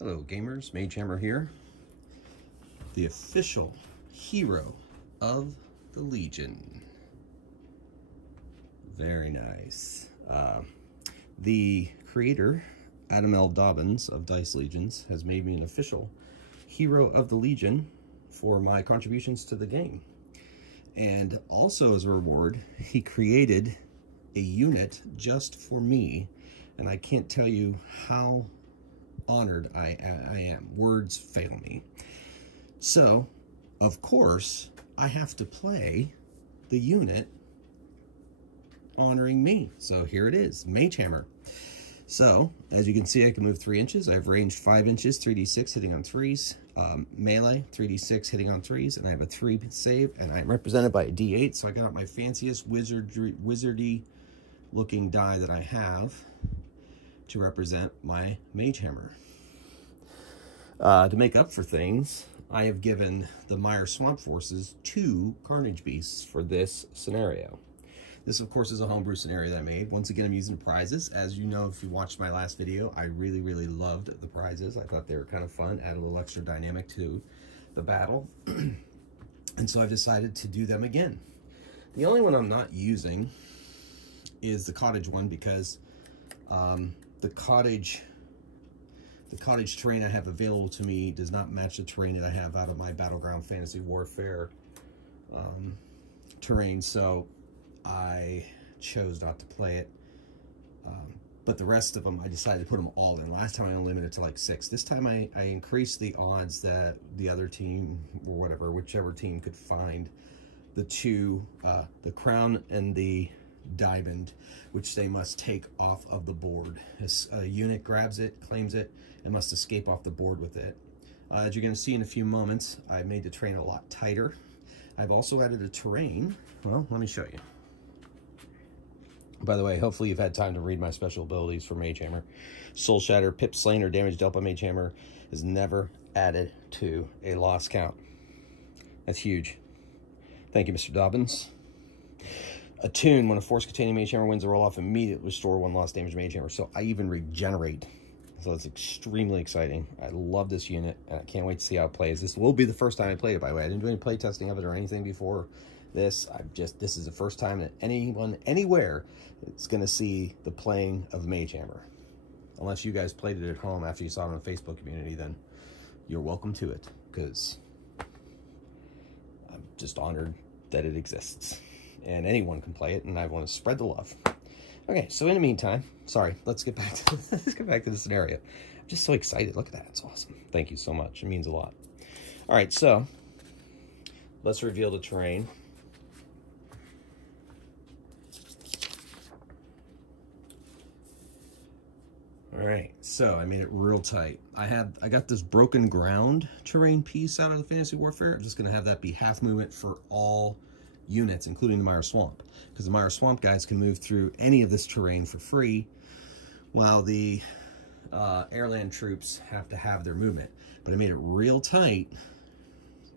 Hello gamers, Magehammer here, the official hero of the Legion. Very nice. The creator, Adam L. Dobbyns of Dice Legions, has made me an official hero of the Legion for my contributions to the game. And also as a reward, he created a unit just for me, and I can't tell you how honored I am. Words fail me. So, of course, I have to play the unit honoring me. So here it is, Magehammer. So, as you can see, I can move 3 inches. I've ranged 5 inches, 3d6 hitting on 3s, melee, 3d6 hitting on 3s, and I have a 3 save, and I'm represented by a d8, so I got out my fanciest wizardy looking die that I have to represent my Magehammer. To make up for things, I have given the Meyer Swamp Forces 2 Carnage Beasts for this scenario. This, of course, is a homebrew scenario that I made. Once again, I'm using prizes. As you know, if you watched my last video, I really loved the prizes. I thought they were kind of fun, add a little extra dynamic to the battle. And so I've decided to do them again. The only one I'm not using is the cottage one because the cottage terrain I have available to me does not match the terrain that I have out of my Battleground Fantasy Warfare terrain, so I chose not to play it. But the rest of them, I decided to put them all in. Last time I only limited it to like 6. This time I increased the odds that the other team, or whatever, whichever team could find the 2, the crown and the diamond, which they must take off of the board. As a unit grabs it, claims it, and must escape off the board with it. As you're going to see in a few moments, I made the terrain a lot tighter. I've also added a terrain. Well, let me show you. By the way, hopefully you've had time to read my special abilities for Magehammer. Soul Shatter, Pip Slain, or damage dealt by Magehammer is never added to a loss count. That's huge. Thank you, Mr. Dobbyns. Attune, when a force containing Magehammer wins a roll-off, immediately restore 1 lost damage Magehammer. So I even regenerate. So it's extremely exciting. I love this unit, and I can't wait to see how it plays. This will be the first time I played it, by the way. I didn't do any play testing of it or anything before this. This is the first time that anyone, anywhere, is going to see the playing of Magehammer. Unless you guys played it at home after you saw it on the Facebook community, then you're welcome to it, because I'm just honored that it exists. And anyone can play it, and I want to spread the love. Okay, so in the meantime, sorry, let's get back to the scenario. I'm just so excited. Look at that. It's awesome. Thank you so much. It means a lot. All right, so let's reveal the terrain. All right, so I made it real tight. I got this broken ground terrain piece out of the Fantasy Warfare. I'm just going to have that be half movement for all units, including the Meyer Swamp, because the Meyer Swamp guys can move through any of this terrain for free, while the airland troops have to have their movement. But I made it real tight,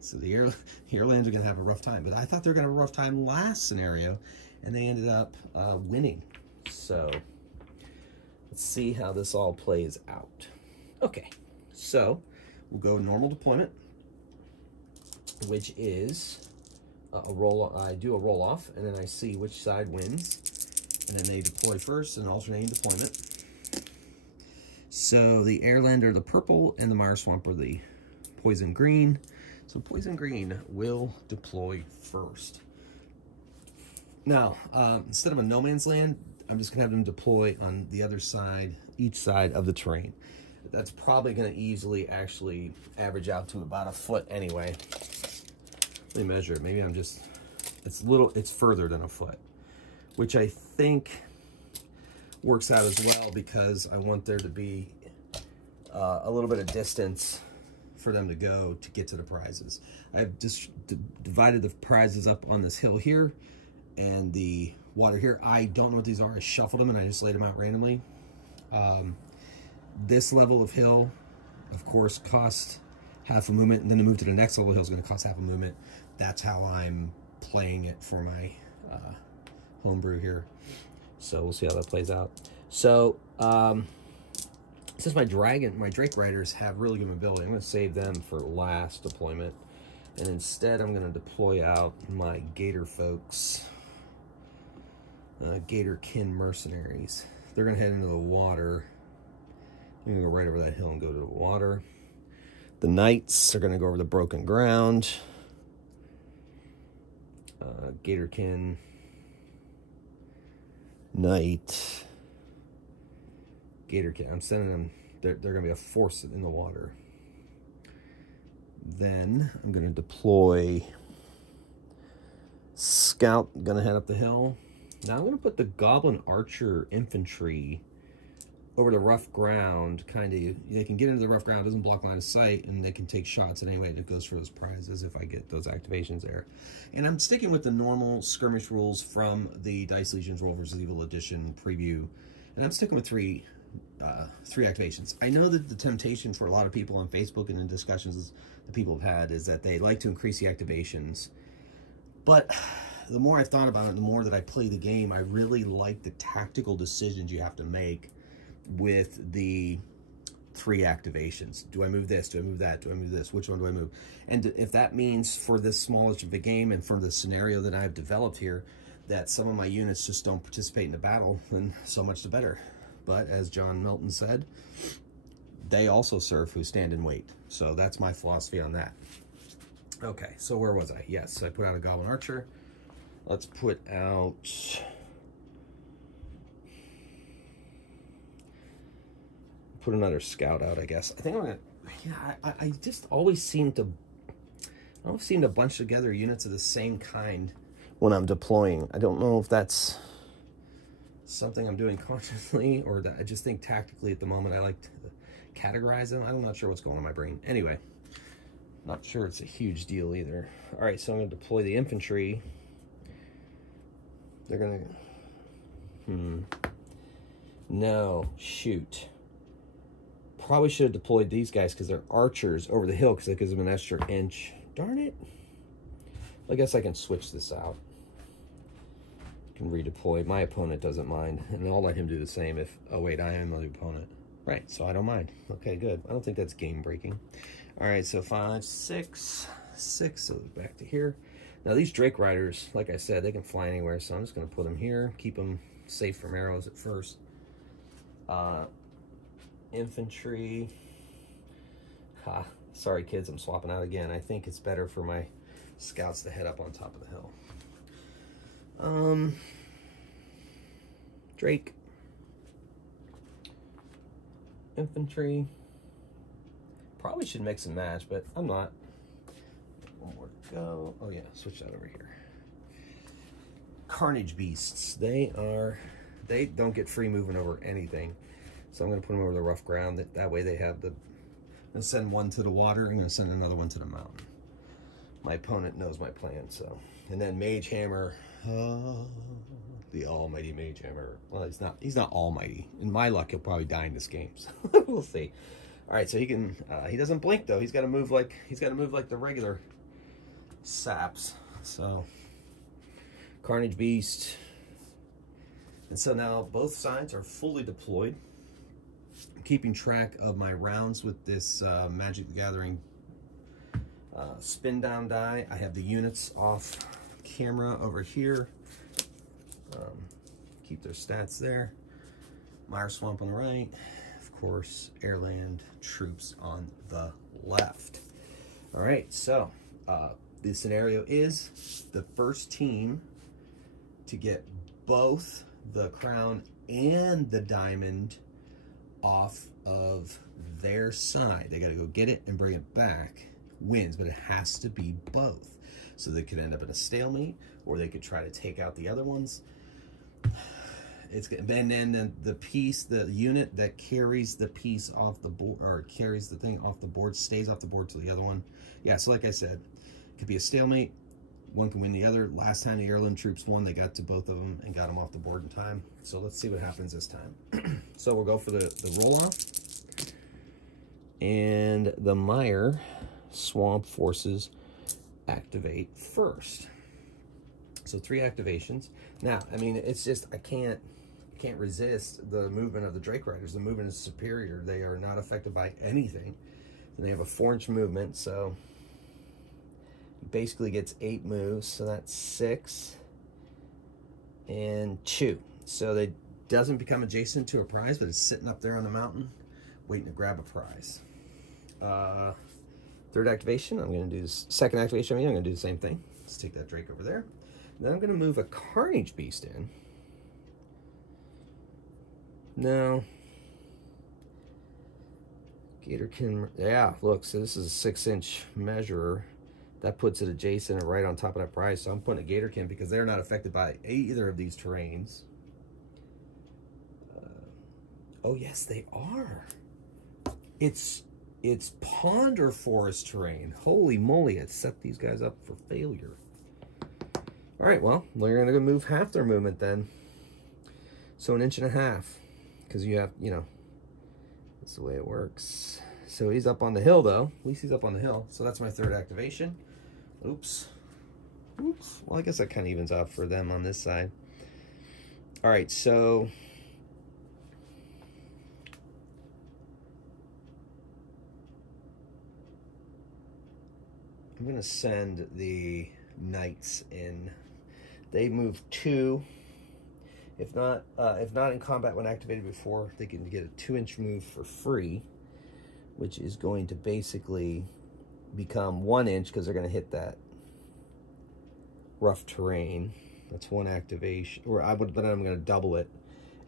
so the airlands are going to have a rough time. But I thought they were going to have a rough time last scenario, and they ended up winning. So let's see how this all plays out. Okay, so we'll go normal deployment, which is I do a roll off, and then I see which side wins, and then they deploy first, and alternating deployment. So the airland are the purple, and the Meyer Swamp are the poison green. So poison green will deploy first. Now, instead of a no man's land, I'm just gonna have them deploy on the other side, each side of the terrain. That's probably gonna easily actually average out to about 1 foot anyway. Let me measure it. Maybe it's further than 1 foot, which I think works out as well, because I want there to be a little bit of distance for them to go to get to the prizes. I've just divided the prizes up on this hill here and the water here. I don't know what these are. I shuffled them and I just laid them out randomly. This level of hill, of course, costs half a movement, and then to move to the next level of hill is going to cost half a movement. That's how I'm playing it for my homebrew here. So we'll see how that plays out. So Since my Drake Riders have really good mobility, I'm going to save them for last deployment. And instead, I'm going to deploy out my Gator folks, Gator kin mercenaries. They're going to head into the water. I'm going to go right over that hill and go to the water. The Knights are going to go over the broken ground. Gatorkin, Knight, Gatorkin. I'm sending them. They're going to be a force in the water. Then I'm going to deploy Scout. Going to head up the hill. Now I'm going to put the Goblin Archer Infantry over the rough ground, kind of. They can get into the rough ground, doesn't block line of sight, and they can take shots anyway. That goes for those prizes if I get those activations there. And I'm sticking with the normal skirmish rules from the Dice Legions Roll vs. Evil Edition preview, and I'm sticking with three activations. I know that the temptation for a lot of people on Facebook and in discussions that people have had is that they like to increase the activations, but the more I've thought about it, the more that I play the game, I really like the tactical decisions you have to make with the 3 activations. Do I move this? Do I move that? Do I move this? Which one do I move? And if that means for this smallest of a game and for the scenario that I've developed here, that some of my units just don't participate in the battle, then so much the better. But as John Milton said, they also serve who stand and wait. So that's my philosophy on that. Okay, so where was I? Yes, I put out a Goblin Archer. Let's put out... put another Scout out, I guess. I think I'm gonna, yeah, I just always seem to bunch together units of the same kind when I'm deploying. I don't know if that's something I'm doing consciously or that I just think tactically at the moment I like to categorize them. I'm not sure what's going on in my brain. Anyway, not sure it's a huge deal either. All right, so I'm gonna deploy the infantry. They're gonna, no, shoot. Probably should have deployed these guys because they're archers over the hill because it gives them an extra inch. Darn it. I guess I can switch this out. Can redeploy. My opponent doesn't mind, and I'll let him do the same if... Oh, wait, I am the opponent. Right, so I don't mind. Okay, good. I don't think that's game-breaking. All right, so 5, 6, 6. So back to here. Now, these Drake Riders, like I said, they can fly anywhere, so I'm just going to put them here. Keep them safe from arrows at first. Infantry. Sorry kids, I'm swapping out again. I think it's better for my scouts to head up on top of the hill. Drake. Infantry. Probably should mix and match, but I'm not. One more to go. Oh yeah, switch that over here. Carnage Beasts. They don't get free movement over anything. So I'm going to put them over the rough ground. That way they have the... I'm going to send one to the water. I'm going to send another one to the mountain. My opponent knows my plan, so... And then Magehammer. The almighty Magehammer. Well, he's not almighty. In my luck, he'll probably die in this game. So we'll see. All right, so he can... he doesn't blink, though. He's got to move like the regular saps. So... Carnage Beast. And so now both sides are fully deployed. I'm keeping track of my rounds with this Magic the Gathering spin down die. I have the units off camera over here. Keep their stats there. Meyer Swamp on the right. Of course, Airland troops on the left. All right, so the scenario is the first team to get both the crown and the diamond off of their side. They got to go get it and bring it back. Wins, but it has to be both. So they could end up in a stalemate, or they could try to take out the other ones. And then the piece, the unit that carries the piece off the board, or carries the thing off the board, stays off the board to the other one. Yeah, so like I said, it could be a stalemate. One can win the other. Last time the Airland troops won, they got to both of them and got them off the board in time. So let's see what happens this time. So we'll go for the roll-off. And the Meyer Swamp forces activate first. So 3 activations. Now, I mean, it's just, I can't can't resist the movement of the Drake Riders. The movement is superior. They are not affected by anything. And they have a 4-inch movement, so he basically gets 8 moves. So that's 6 and 2. So they doesn't become adjacent to a prize, but it's sitting up there on the mountain waiting to grab a prize. Third activation, I'm going to do this. Second activation, I'm going to do the same thing. Let's take that Drake over there. Then I'm going to move a Carnage Beast in. Now, Gator can, yeah, look, so this is a 6-inch measurer. That puts it adjacent and right on top of that prize. So I'm putting a Gatorkin because they're not affected by either of these terrains. Oh yes, they are. It's pond or forest terrain. Holy moly, it set these guys up for failure. All right, well, we're gonna move half their movement then. So 1.5 inches, because you have, you know, that's the way it works. So he's up on the hill though. At least he's up on the hill. So that's my third activation. Oops. Oops. Well, I guess that kind of evens out for them on this side. All right, so I'm going to send the Knights in. They move 2. If not in combat when activated before, they can get a 2-inch move for free, which is going to basically become 1 inch because they're going to hit that rough terrain. That's 1 activation. But I'm going to double it,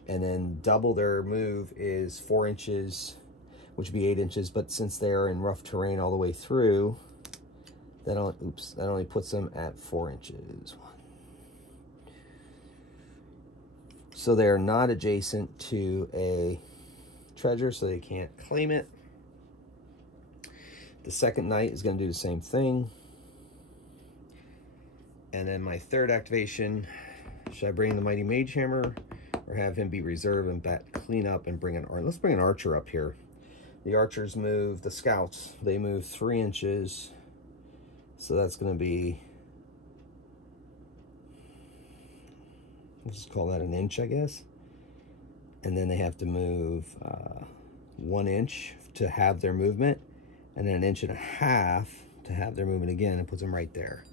and then double their move is 4 inches, which would be 8 inches. But since they're in rough terrain all the way through, that only puts them at 4 inches. So they're not adjacent to a treasure, so they can't claim it. The second Knight is going to do the same thing. And then my third activation, should I bring the Mighty Magehammer or have him be reserve and clean up and bring an archer? Let's bring an archer up here. The archers move, the scouts, they move 3 inches. So that's going to be, let's just call that 1 inch, I guess. And then they have to move 1 inch to have their movement, and then 1.5 inches to have their movement again, and puts them right there.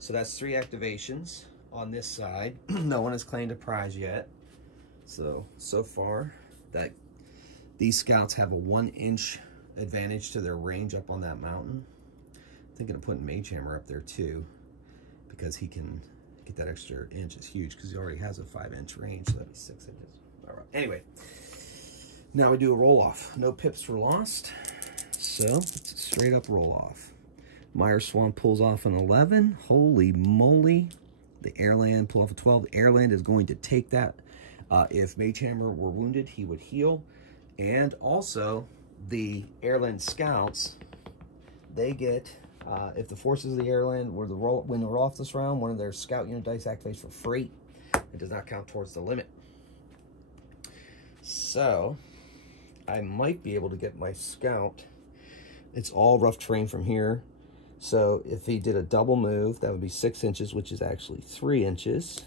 So that's 3 activations on this side. No one has claimed a prize yet. So far, that these scouts have a 1-inch advantage to their range up on that mountain. Thinking of putting Magehammer up there too, because he can get that extra inch. Is huge because he already has a 5-inch range, so that'd be 6 inches. All right. Anyway, now we do a roll off. No pips were lost, so it's a straight up roll off. Meyer Swan pulls off an 11. Holy moly! The Airland pull off a 12. The Airland is going to take that. If Magehammer were wounded, he would heal, and also the Airland scouts, they get. If the forces of the Airland were when they roll off this round, one of their scout unit dice activates for free. It does not count towards the limit. So I might be able to get my scout. It's all rough terrain from here. So if he did a double move, that would be 6 inches, which is actually 3 inches.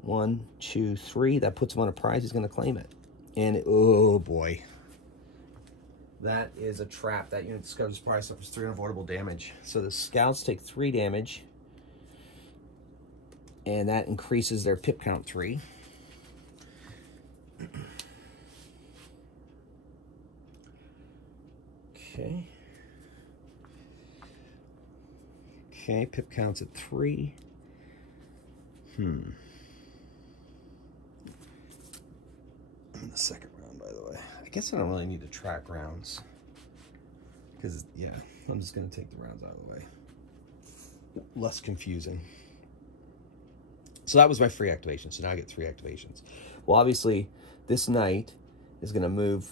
1, 2, 3. That puts him on a prize. He's going to claim it. And oh boy. That is a trap. That unit discovers prize, suffers 3 unavoidable damage. So the scouts take 3 damage, and that increases their pip count 3. Okay. Okay, pip counts at 3. I'm in the second round, by the way. I guess I don't really need to track rounds, because, yeah, I'm just going to take the rounds out of the way. Less confusing. So that was my free activation. So now I get 3 activations. Well, obviously, this Knight is going to move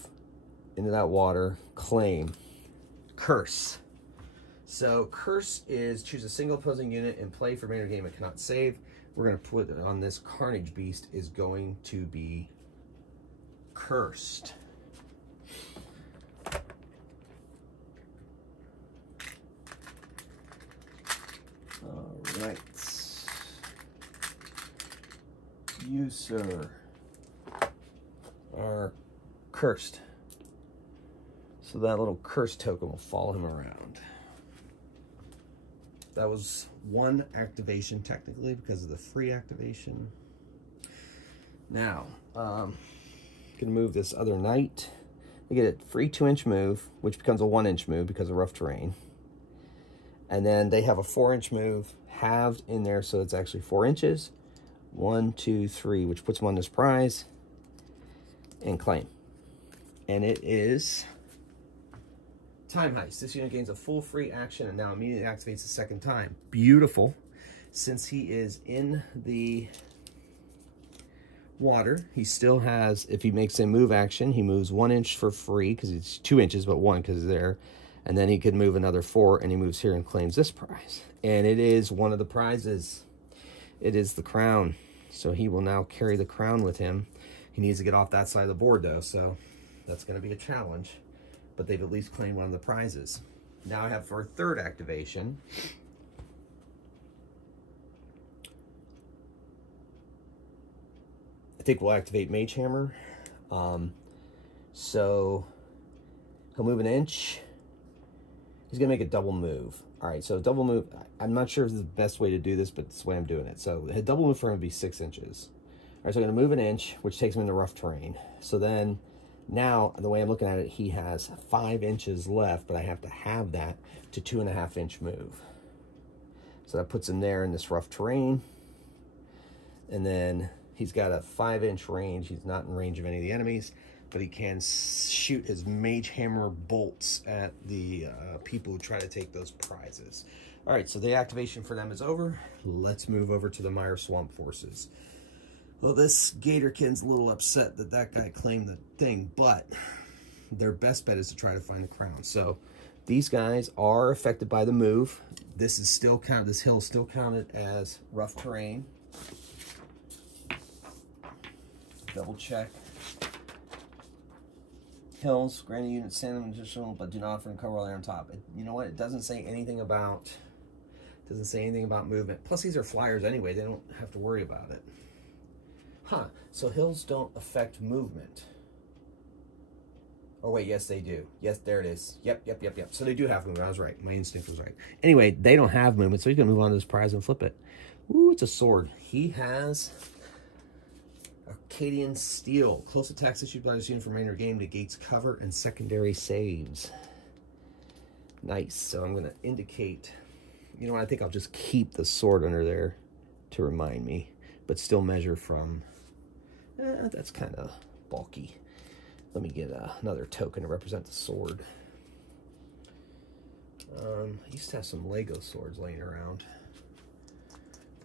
into that water, claim, curse. So curse is choose a single opposing unit and play for remainder game it cannot save. We're going to put it on this Carnage Beast is going to be cursed. All right. you, sir, are cursed. So that little curse token will follow him around. That was one activation technically because of the free activation. Now, I'm gonna move this other knight. I get a free 2-inch move, which becomes a 1-inch move because of rough terrain. And then they have a 4-inch move halved in there, so it's actually 4 inches. 1, 2, 3, which puts them on this prize and claim. And it is Time Heist. This unit gains a full free action and now immediately activates the second time. Beautiful. Since he is in the water, he still has, if he makes a move action, he moves 1 inch for free because it's 2 inches, but 1 because it's there. And then he could move another 4 and he moves here and claims this prize. And it is one of the prizes. It is the crown. So he will now carry the crown with him. He needs to get off that side of the board though, so that's going to be a challenge. But they've at least claimed one of the prizes. Now I have for a third activation. I think we'll activate Magehammer. So he'll move 1 inch. He's gonna make a double move. All right, so double move, I'm not sure if this is the best way to do this, but it's the way I'm doing it. So a double move for him would be 6 inches. All right, so I'm gonna move 1 inch, which takes him into rough terrain. So then now, the way I'm looking at it, he has 5 inches left, but I have to have that to 2.5 inch move. So that puts him there in this rough terrain. And then he's got a 5-inch range. He's not in range of any of the enemies, but he can shoot his Magehammer bolts at the people who try to take those prizes. All right, so the activation for them is over. Let's move over to the Meyer Swamp Forces. Well, this Gatorkin's a little upset that that guy claimed the thing, but their best bet is to try to find the crown. So these guys are affected by the move. This is still counted, this hill is still counted as rough terrain. Double check. Hills, granted units stand them additional, but do not offer cover while they're on top. You know what? It doesn't say anything about movement. Plus, these are flyers anyway. They don't have to worry about it. Huh, so hills don't affect movement. Oh wait, yes they do. Yes, there it is. Yep. So they do have movement. I was right. My instinct was right. Anyway, they don't have movement, so he's gonna move on to this prize and flip it. Ooh, it's a sword. He has Arcadian Steel. Close attacks issued by this unit for remainder game negates cover and secondary saves. Nice. So I'm gonna indicate, you know what, I think I'll just keep the sword under there to remind me, but still measure from, that's kind of bulky. Let me get another token to represent the sword. I used to have some Lego swords laying around.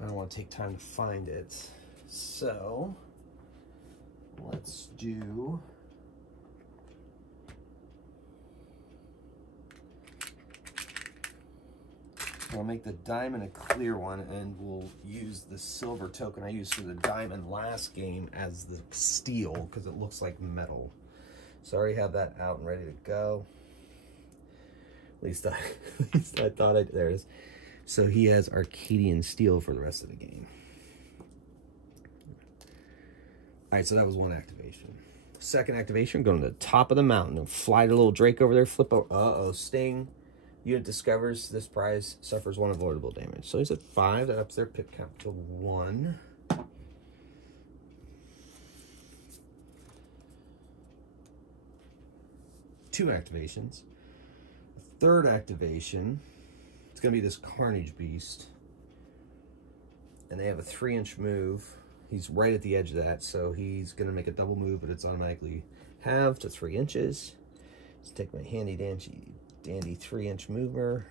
I don't want to take time to find it. So, let's do... I'll make the diamond a clear one, and we'll use the silver token I used for the diamond last game as the steel, because it looks like metal. So I already have that out and ready to go. At least I thought there it is. So he has Arcadian Steel for the rest of the game. All right, so that was one activation. Second activation, going to the top of the mountain and fly the little Drake over there, flip over, uh-oh, sting. Unit discovers this prize suffers 1 avoidable damage. So he's at 5. That ups their pip count to 1. Two activations. Third activation, it's going to be this Carnage Beast. And they have a 3-inch move. He's right at the edge of that, so he's going to make a double move, but it's automatically halved to 3 inches. Let's take my handy dandy 3-inch mover,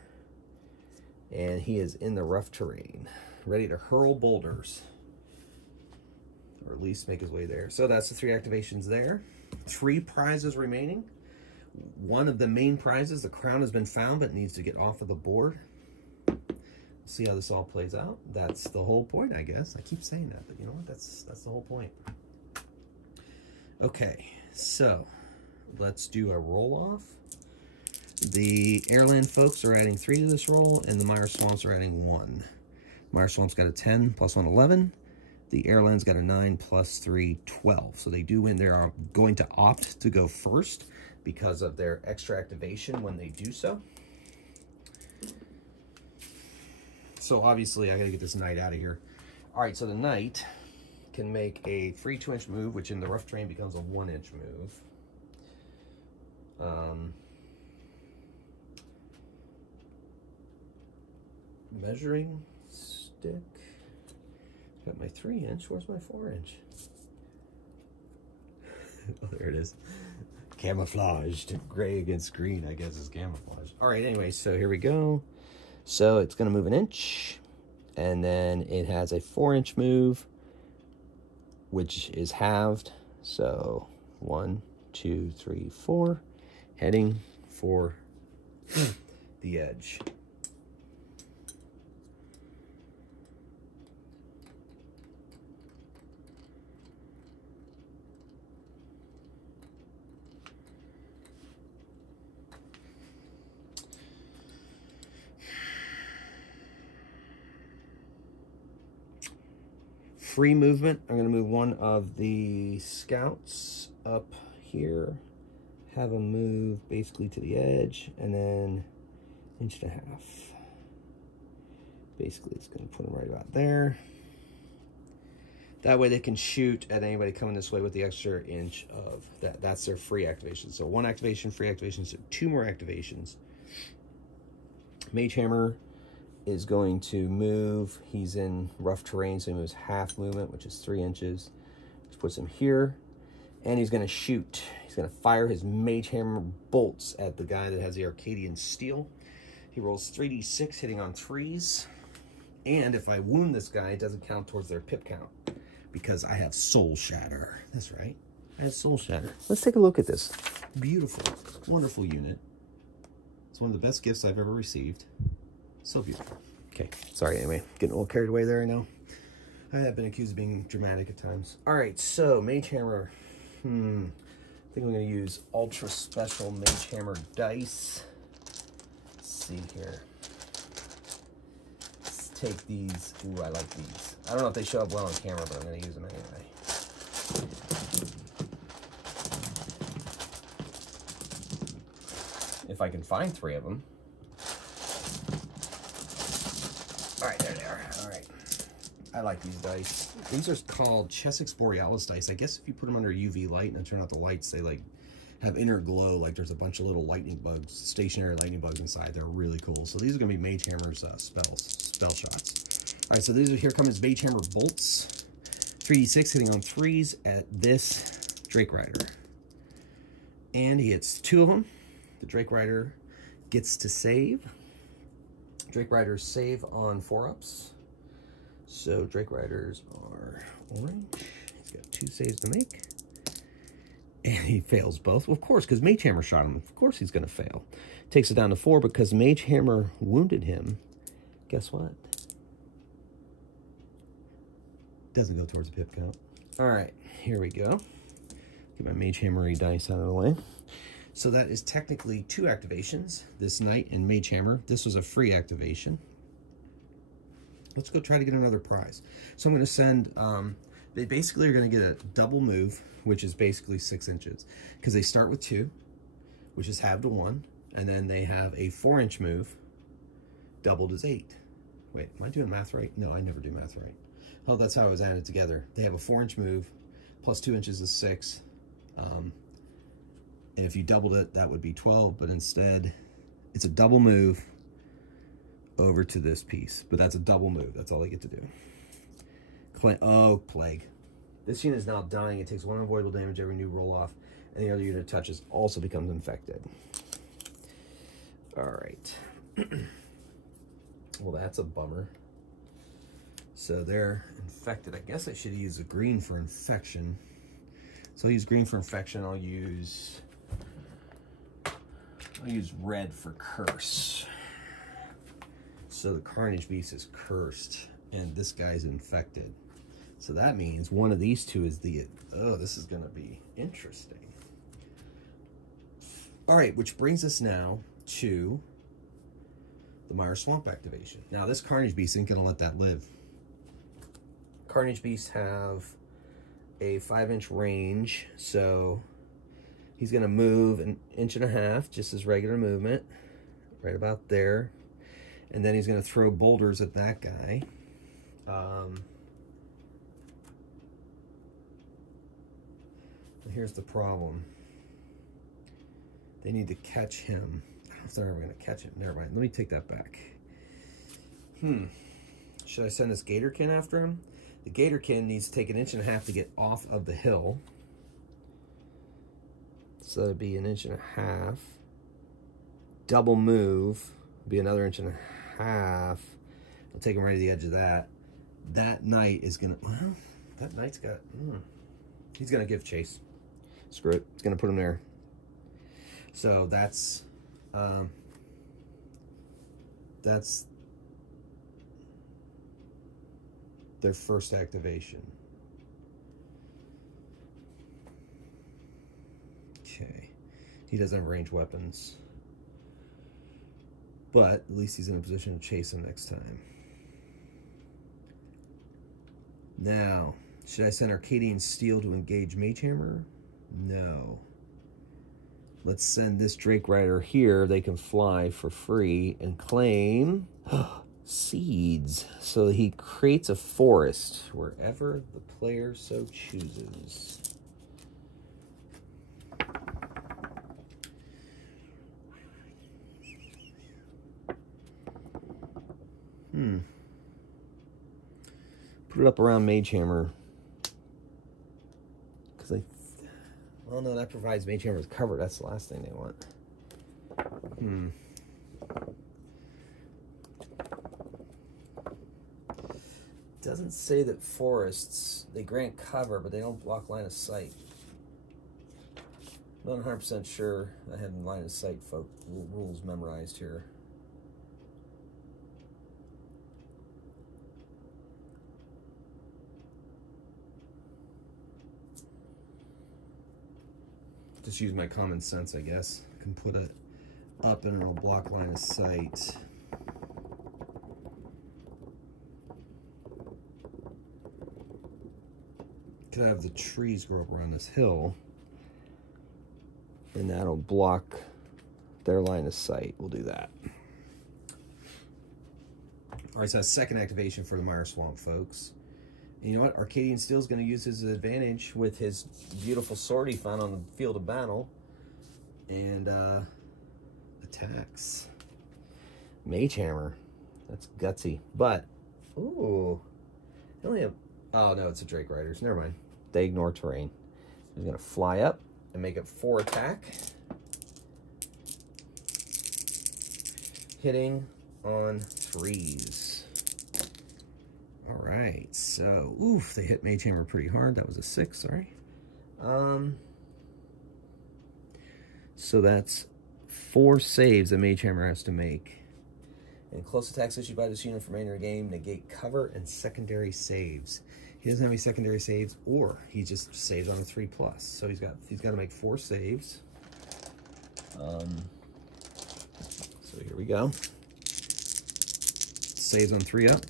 and he is in the rough terrain, ready to hurl boulders, or at least make his way there. So that's the 3 activations there. 3 prizes remaining. One of the main prizes, the crown, has been found but needs to get off of the board. See how this all plays out. That's the whole point, I guess. I keep saying that, but you know what? That's the whole point. Okay, so let's do a roll off. The Airland folks are adding 3 to this roll, and the Meyer Swamps are adding 1. Meyer Swamps got a 10 plus 1, 11. The airline's got a 9 plus 3, 12. So they do win. They are going to opt to go first because of their extra activation when they do so. So obviously I gotta get this knight out of here. All right, so the knight can make a free 2-inch move, which in the rough terrain becomes a 1-inch move. Measuring stick. Got my 3-inch. Where's my 4-inch? Oh, there it is. Camouflaged. Gray against green, I guess, is camouflage. All right, anyway, so here we go. So it's going to move 1 inch, and then it has a 4-inch move, which is halved. So 1, 2, 3, 4, heading for the edge. Free movement. I'm going to move one of the scouts up here, have him move basically to the edge, and then 1.5 inches. Basically, it's going to put him right about there. That way they can shoot at anybody coming this way with the extra inch of that. That's their free activation. So 1 activation, free activation, so 2 more activations. Magehammer is going to move. He's in rough terrain, so he moves half movement, which is 3 inches, which puts him here. And he's going to shoot. He's going to fire his Magehammer bolts at the guy that has the Arcadian steel. He rolls 3d6, hitting on 3s. And if I wound this guy, it doesn't count towards their pip count because I have Soul Shatter. That's right. I have Soul Shatter. Let's take a look at this. Beautiful, wonderful unit. It's one of the best gifts I've ever received. So beautiful. Okay, sorry, anyway, getting a little carried away there, I know. I have been accused of being dramatic at times. All right, so Magehammer. I think I'm going to use Ultra Special Magehammer dice. Let's see here. Let's take these. Ooh, I like these. I don't know if they show up well on camera, but I'm going to use them anyway. If I can find 3 of them. All right, there they are. All right. I like these dice. These are called Chessex Borealis dice. I guess if you put them under UV light and turn out the lights, they like have inner glow. Like there's a bunch of little lightning bugs, stationary lightning bugs inside. They're really cool. So these are going to be Magehammer's spell shots. All right, so these are, here come his Magehammer bolts. 3d6 hitting on 3s at this Drake Rider. And he hits 2 of them. The Drake Rider gets to save. Drake Riders save on 4-ups. So Drake Riders are orange. He's got 2 saves to make. And he fails both. Well, of course, because Magehammer shot him. Of course he's going to fail. Takes it down to 4 because Magehammer wounded him. Guess what? Doesn't go towards the pip count. All right, here we go. Get my Magehammer-y dice out of the way. So that is technically 2 activations, this Knight and Magehammer. This was a free activation. Let's go try to get another prize. So I'm going to send, they basically are going to get a double move, which is basically 6 inches. Because they start with 2, which is halved to 1. And then they have a 4-inch move, doubled as 8. Wait, am I doing math right? No, I never do math right. Oh, that's how it was added together. They have a 4-inch move, plus 2 inches is 6. And if you doubled it, that would be 12, but instead, it's a double move over to this piece. But that's a double move. That's all they get to do. Oh, Plague. This unit is now dying. It takes 1 unavoidable damage every new roll-off, and the other unit it touches also becomes infected. All right. Well, that's a bummer. So they're infected. I guess I should use a green for infection. So I'll use green for infection. I'll use red for curse. So the Carnage Beast is cursed, and this guy's infected. So that means one of these 2 is the... Oh, this is going to be interesting. All right, which brings us now to the Meyer Swamp activation. Now, this Carnage Beast isn't going to let that live. Carnage Beasts have a 5-inch range, so he's going to move an 1.5 inches, just as regular movement, right about there. And then he's going to throw boulders at that guy. Here's the problem. They need to catch him. I don't know if they're ever going to catch him. Never mind. Let me take that back. Should I send this Gatorkin after him? The Gatorkin needs to take an 1.5 inches to get off of the hill. So that'd be an 1.5 inches. Double move would be another 1.5 inches. I'll take him right to the edge of that. That knight is gonna, well, that knight's got, he's gonna give chase. Screw it, it's gonna put him there. So that's their first activation. Okay, he doesn't have ranged weapons, but at least he's in a position to chase him next time. Now, should I send Arcadian Steel to engage Magehammer? No. Let's send this Drake Rider here. They can fly for free and claim seeds. So he creates a forest wherever the player so chooses. Put it up around Magehammer. Because well, no, that provides Magehammer with cover. That's the last thing they want. Doesn't say that forests, they grant cover, but they don't block line of sight. Not 100% sure I have line of sight rules memorized here. Just use my common sense, I guess. I can put it up and it'll block line of sight. Could have the trees grow up around this hill, and that'll block their line of sight. We'll do that. All right, so that's second activation for the Meyer Swamp, folks. And you know what? Arcadian Steel is going to use his advantage with his beautiful sword he found on the field of battle. And attacks. Magehammer. That's gutsy. But, ooh. They only have, oh no, it's a Drake Riders. Never mind. They ignore terrain. He's going to fly up and make it 4 attack. Hitting on 3s. All right, so, oof, they hit Magehammer pretty hard. That was a 6, sorry. So that's 4 saves that Magehammer has to make. And close attacks issued by this unit for remainder of the game negate cover and secondary saves. He doesn't have any secondary saves, or he just saves on a 3+. So he's got to make 4 saves. So here we go. Saves on 3 up.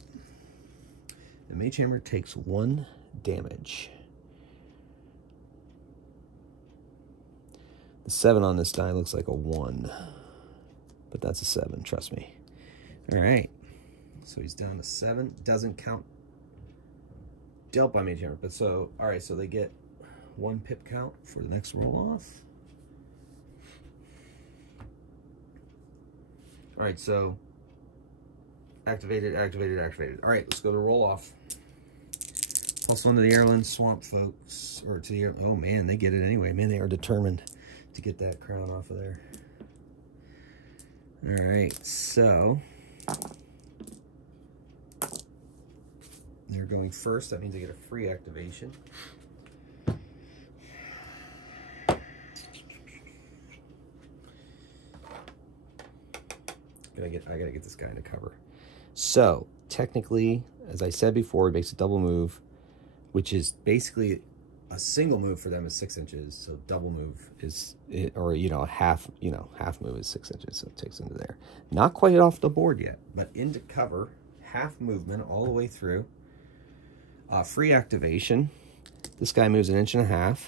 The Magehammer takes 1 damage. The 7 on this die looks like a 1, but that's a 7, trust me. All right, so he's down to 7. Doesn't count dealt by Magehammer, but so, all right, so they get 1 pip count for the next roll off. All right, so activated, activated, activated. All right, let's go to roll off. +1 to the Airland Swamp, folks, or to the air. Oh man, they get it anyway. Man, they are determined to get that crown off of there. All right, so they're going first. That means they get a free activation. I gotta get this guy into cover. So technically, as I said before, it makes a double move, which is basically a single move for them is 6 inches. So double move is, or half move is 6 inches. So it takes into there. Not quite off the board yet, but into cover, half movement all the way through. Free activation. This guy moves 1.5 inches.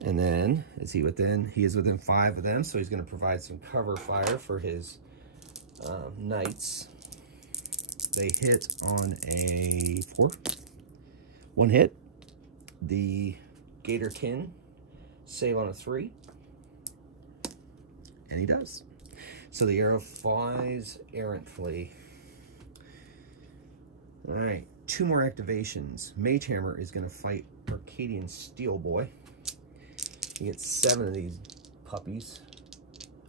And then, is he within? He is within 5 of them, so he's going to provide some cover fire for his knights. They hit on a 4. 1 hit. The Gatorkin save on a 3. And he does. So the arrow flies errantly. All right, 2 more activations. Magehammer is going to fight Arcadian Steel Boy. You get 7 of these puppies.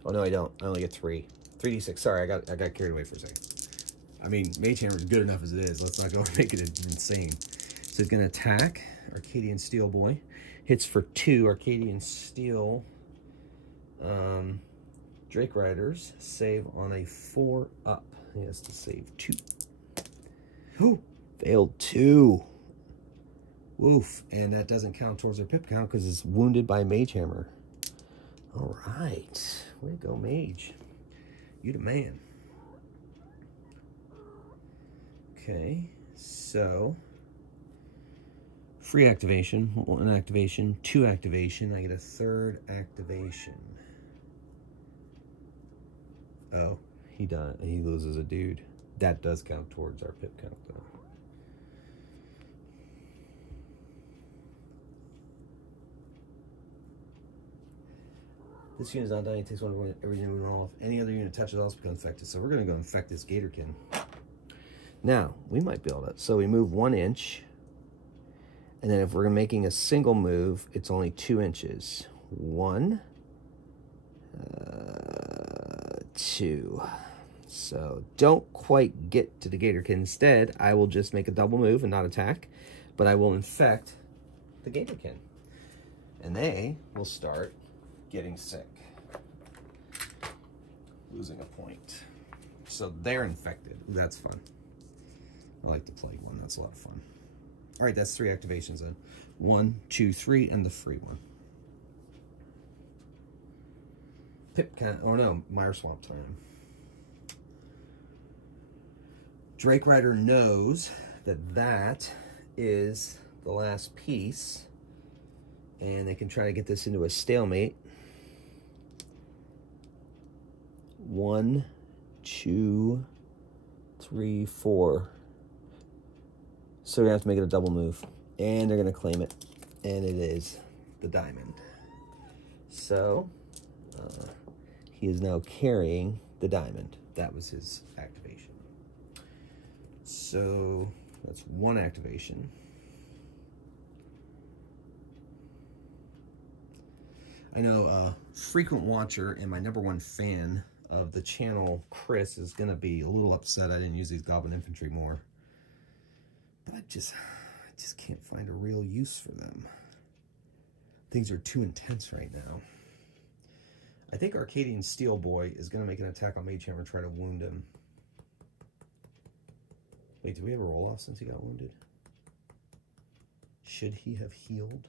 Oh no, I don't. I only get 3. 3d6. Sorry, I got carried away for a second. I mean, Magehammer is good enough as it is. Let's not go make it insane. So it's going to attack Arcadian Steel Boy. Hits for 2. Arcadian Steel Drake Riders save on a 4 up. He has to save 2. Whew, failed 2. Woof, and that doesn't count towards their pip count because it's wounded by Magehammer. All right, way to go, Mage. You the man. Okay, so free activation, 1 activation, 2 activation. I get a 3rd activation. Oh, he loses a dude. That does count towards our pip count, though. This unit is not dying. It takes 1 point every unit off. Any other unit touches also becomes infected. So we're going to go infect this Gatorkin. Now, we might be able to. So we move 1 inch. And then if we're making a single move, it's only 2 inches. 1, 2. So don't quite get to the Gatorkin. Instead, I will just make a double move and not attack. But I will infect the Gatorkin. And they will start getting sick, losing a point. So they're infected. Ooh, that's fun. I like the plague one. That's a lot of fun. All right, that's 3 activations then. 1, 2, 3, and the free one. Pip count. Oh no, Meyer swamp time. Drake Rider knows that that is the last piece, and they can try to get this into a stalemate. 1, 2, 3, 4. So we have to make it a double move. And they're going to claim it. And it is the diamond. So he is now carrying the diamond. That was his activation. So that's 1 activation. I know frequent watcher and my #1 fan of the channel, Chris, is going to be a little upset I didn't use these Goblin Infantry more. But I just can't find a real use for them. Things are too intense right now. I think Arcadian Steel Boy is going to make an attack on Magehammer and try to wound him. Wait, did we have a roll-off since he got wounded? Should he have healed?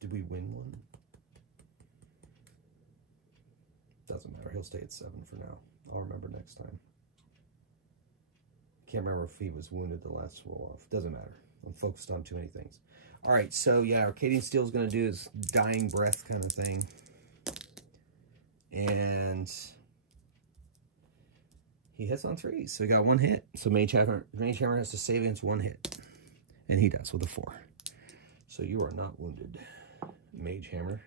Did we win one? Doesn't matter. He'll stay at 7 for now. I'll remember next time. Can't remember if he was wounded the last roll-off. Doesn't matter. I'm focused on too many things. All right, so yeah, Arcadian Steel is going to do his dying breath kind of thing. And he hits on 3s. So we got 1 hit. So Magehammer has to save against 1 hit. And he does with a 4. So you are not wounded, Magehammer.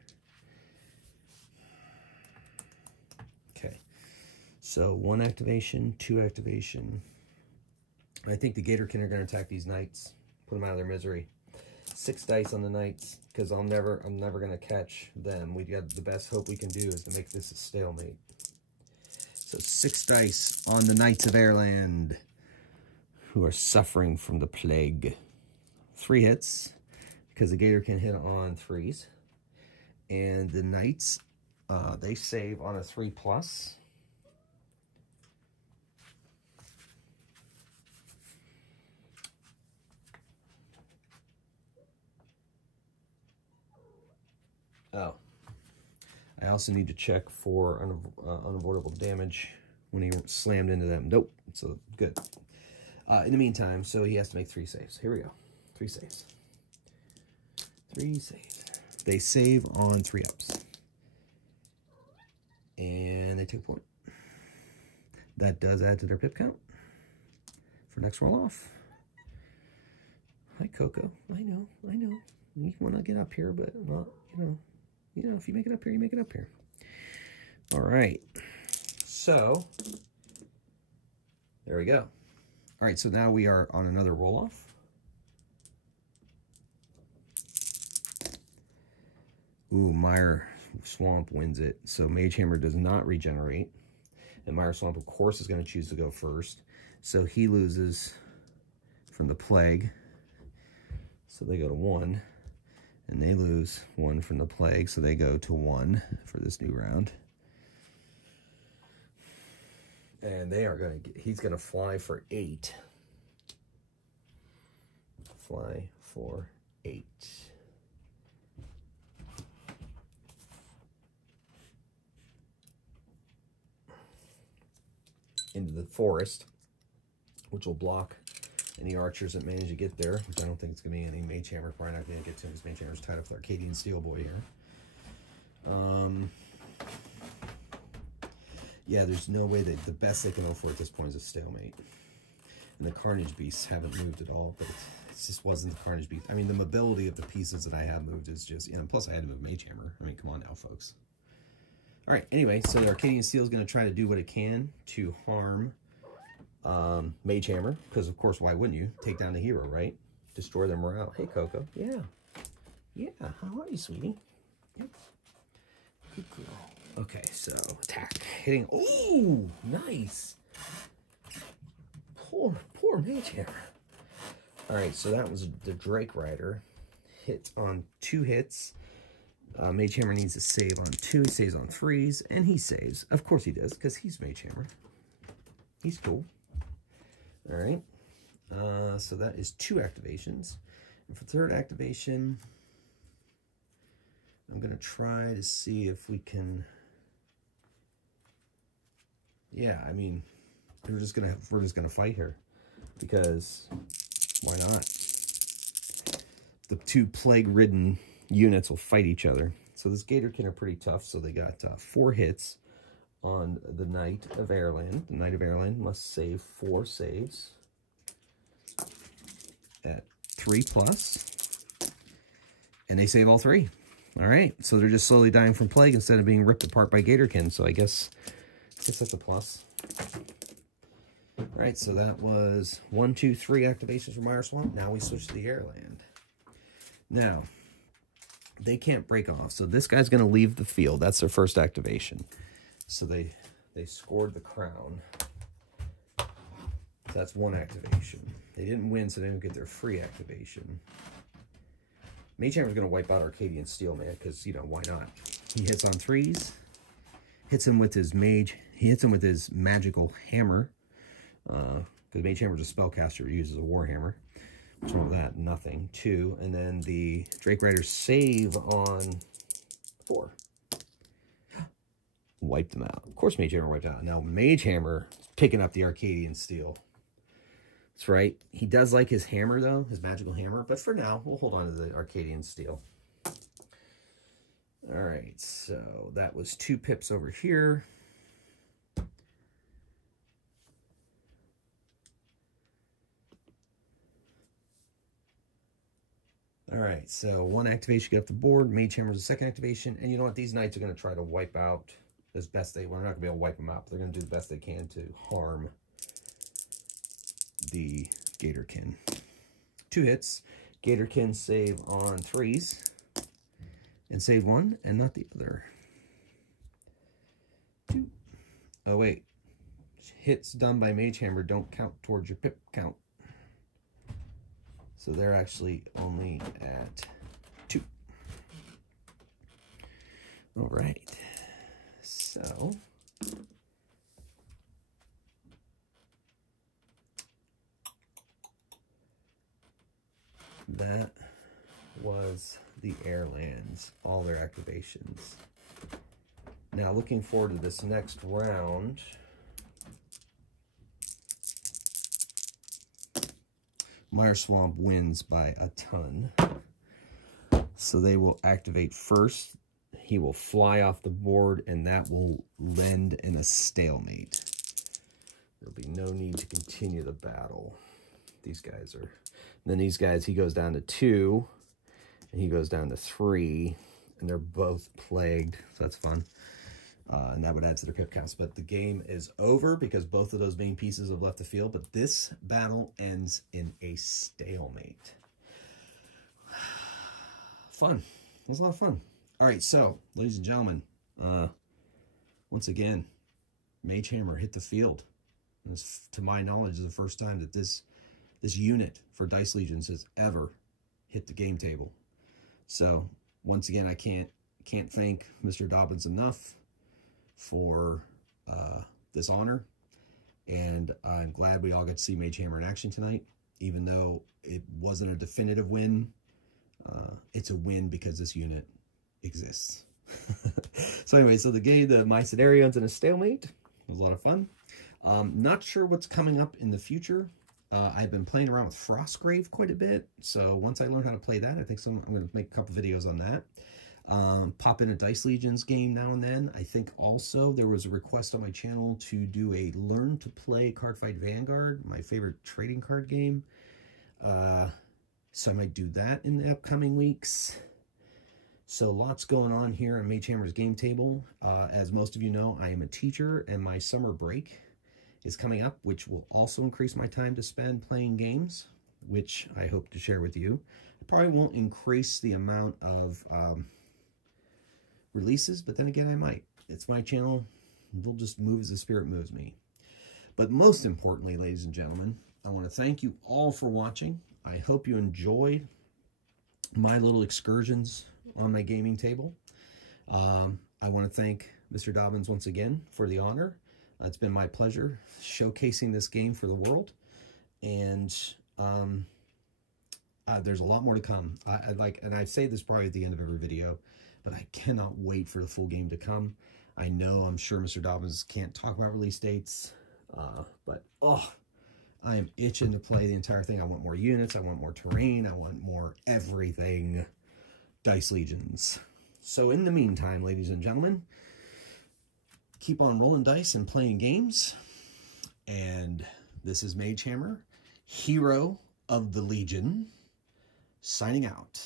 Okay. So 1 activation, 2 activation. I think the Gatorkin are going to attack these knights. Put them out of their misery. 6 dice on the knights, because I'm never going to catch them. We got the best hope we can do is to make this a stalemate. So 6 dice on the Knights of Airland, who are suffering from the plague. 3 hits, because the Gator can hit on 3s. And the Knights, they save on a 3+. Oh, I also need to check for unavoidable damage when he slammed into them. Nope, so good. In the meantime, so he has to make 3 saves. Here we go. 3 saves. 3 saves. They save on 3-ups. And they take a point. That does add to their pip count for next roll off. Hi, Coco. I know. You want to get up here, but, well, you know, if you make it up here, you make it up here. All right. So, there we go. All right, so now we are on another roll-off. Ooh, Meyer Swamp wins it. So Magehammer does not regenerate. And Meyer Swamp, of course, is going to choose to go first. So he loses from the plague. So they go to 1. And they lose 1 from the plague. So they go to 1 for this new round. And they are going to get, he's going to fly for 8. Fly for 8. Into the forest, which will block any archers that manage to get there, which I don't think it's going to be any Magehammer. Probably not going to get to him because Magehammer's tied up with Arcadian Steel Boy here. Yeah, there's no way that the best they can hope for at this point is a stalemate. And the Carnage Beasts haven't moved at all, but it just wasn't the Carnage Beast. I mean, the mobility of the pieces that I have moved is just, and plus I had to move Magehammer. I mean, come on now, folks. All right, anyway, so the Arcadian Steel is going to try to do what it can to harm Magehammer, because, of course, why wouldn't you? Take down the hero, right? Destroy their morale. Hey, Coco. Yeah. Yeah, how are you, sweetie? Yep. Good girl. Okay, so attack. Hitting. Ooh, nice. Poor Magehammer. All right, so that was the Drake Rider. Hit on 2 hits. Magehammer needs to save on 2. He saves on 3s, and he saves. Of course he does, because he's Magehammer. He's cool. All right. So that is 2 activations. And for third activation, I'm going to try to see if we can... Yeah, I mean, we're just gonna fight here, because why not? The 2 plague-ridden units will fight each other. So this Gatorkin are pretty tough. So they got 4 hits on the Knight of Airland. The Knight of Airland must save 4 saves at 3+, and they save all 3. All right, so they're just slowly dying from plague instead of being ripped apart by Gatorkin. So I guess that's a plus. All right, so that was 1, 2, 3 activations for Meyer Swamp. Now we switch to the Airland. Now, they can't break off, so this guy's going to leave the field. That's their first activation. So they scored the crown. So that's 1 activation. They didn't win, so they didn't get their free activation. Magehammer's going to wipe out Arcadian Steel, man, because, you know, why not? He hits on 3s. Hits him with his mage. He hits him with his magical hammer. Because Magehammer's a spellcaster who uses a warhammer. What's wrong with that? Nothing. 2. And then the Drake Riders save on 4. Wiped them out. Of course Magehammer wiped out. Now Magehammer picking up the Arcadian Steel. That's right. He does like his hammer, though. His magical hammer. But for now, we'll hold on to the Arcadian Steel. All right. So that was 2 pips over here. All right, so 1 activation, get off the board. Magehammer's a 2nd activation. And you know what? These knights are going to try to wipe out as best they... Well, they're not going to be able to wipe them out, but they're going to do the best they can to harm the Gatorkin. 2 hits. Gatorkin save on 3s. And save 1 and not the other. 2. Oh, wait. Hits done by Magehammer don't count towards your pip count. So they're actually only at 2. All right. So that was the Airlands, all their activations. Now looking forward to this next round. Meyer Swamp wins by a ton. So they will activate first. He will fly off the board, and that will end in a stalemate. There'll be no need to continue the battle. These guys are... Then these guys, he goes down to 2, and he goes down to 3, and they're both plagued, so that's fun. And that would add to their pip counts. But the game is over because both of those main pieces have left the field. But this battle ends in a stalemate. Fun. It was a lot of fun. All right, so, ladies and gentlemen, once again, Magehammer hit the field. And this, to my knowledge, is the first time that this unit for Dice Legions has ever hit the game table. So, once again, I can't thank Mr. Dobbyns enough for this honor, and I'm glad we all got to see Magehammer in action tonight. Even though it wasn't a definitive win, it's a win because this unit exists. So anyway, so the game, my scenario ends in a stalemate. It was a lot of fun. Not sure what's coming up in the future. I've been playing around with Frostgrave quite a bit, so once I learn how to play that, I think I'm going to make a couple videos on that. Pop in a Dice Legions game now and then. I think also there was a request on my channel to do a Learn to Play Cardfight Vanguard, my favorite trading card game. So I might do that in the upcoming weeks. So lots going on here on Magehammer's game table. As most of you know, I am a teacher, and my summer break is coming up, which will also increase my time to spend playing games, which I hope to share with you. I probably won't increase the amount of releases, but then again, I might. It's my channel. We'll just move as the spirit moves me. But most importantly, ladies and gentlemen, I want to thank you all for watching. I hope you enjoyed my little excursions on my gaming table. I want to thank Mr. Dobbyns once again for the honor. It's been my pleasure showcasing this game for the world, and there's a lot more to come. And I say this probably at the end of every video, but I cannot wait for the full game to come. I'm sure Mr. Dobbyns can't talk about release dates, but I am itching to play the entire thing. I want more units, I want more terrain, I want more everything Dice Legions. So in the meantime, ladies and gentlemen, keep on rolling dice and playing games. And this is Magehammer, Hero of the Legion, signing out.